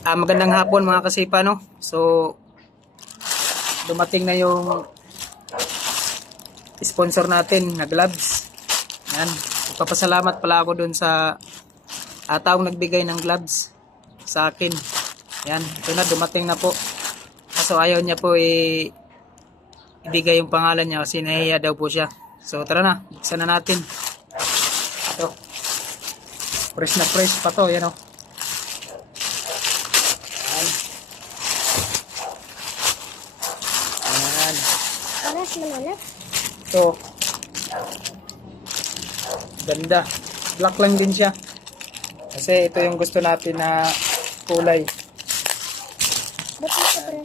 Magandang hapon mga kasipa, no? So, dumating na yung sponsor natin na gloves. Yan. Magpapasalamat pala ako dun sa taong nagbigay ng gloves sa akin. Yan. Ito na, dumating na po. Kaso ayaw niya po ibigay yung pangalan niya kasi nahihiya daw po siya. So, tara na. Buksan na natin. Ito. Fresh na fresh pa to. Yan, o. Paras naman Ito. Ganda. Black lang din siya. Kasi ito yung gusto natin na kulay.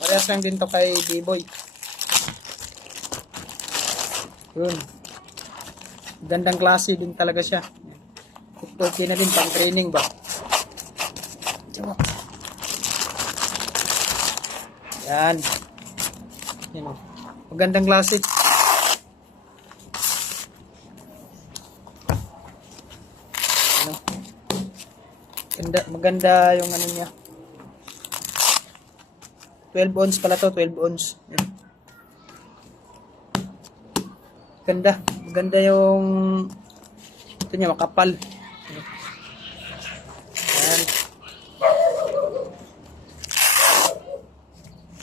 Parehas lang din to kay B-Boy. Yun. Gandang klase din talaga siya. Okay na din pang training ba. Yan. Yan o. Magandang klase. Ano? Maganda yung ano niya. 12 ounce pala to, 12 ounce. Yan. Ganda. Maganda yung ito niya, makapal. Yan.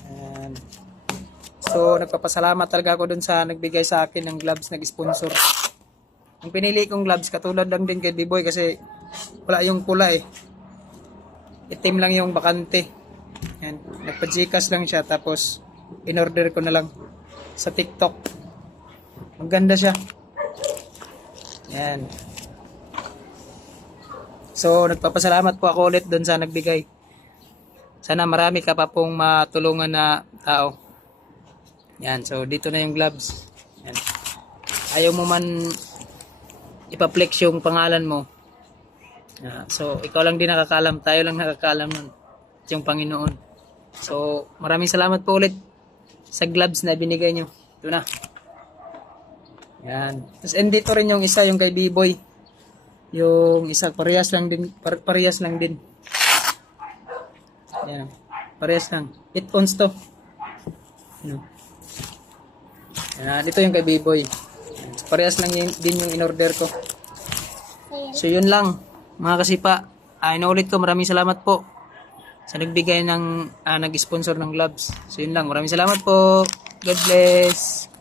Yan. So, nagpapasalamat talaga ako dun sa nagbigay sa akin ng gloves, nag-sponsor. Ang pinili kong gloves, katulad lang din kay B-Boy kasi wala yung pula eh. Itim lang yung bakante. Yan. Nagpa-Gcash lang siya tapos in-order ko na lang sa TikTok. Maganda siya. Yan. So, nagpapasalamat po ako ulit dun sa nagbigay. Sana marami ka pa pong matulungan na tao. Yan, so dito na yung gloves. Yan. Ayaw mo man ipaplex yung pangalan mo. So, ikaw lang din nakakaalam. Tayo lang nakakaalam nun. Yung Panginoon. So, maraming salamat po ulit sa gloves na binigay nyo. Ito na. Yan. Tapos, dito rin yung isa, yung kay B-Boy. Yung isa, parehas lang din. Parehas lang din. Yan. Parehas lang. 8 ounce to. Yan. Dito yung kay B-Boy. Parehas lang din yung in-order ko. So yun lang mga kasipa. Inuulit ko, maraming salamat po sa nagbigay ng nag-sponsor ng gloves. So yun lang, maraming salamat po. God bless.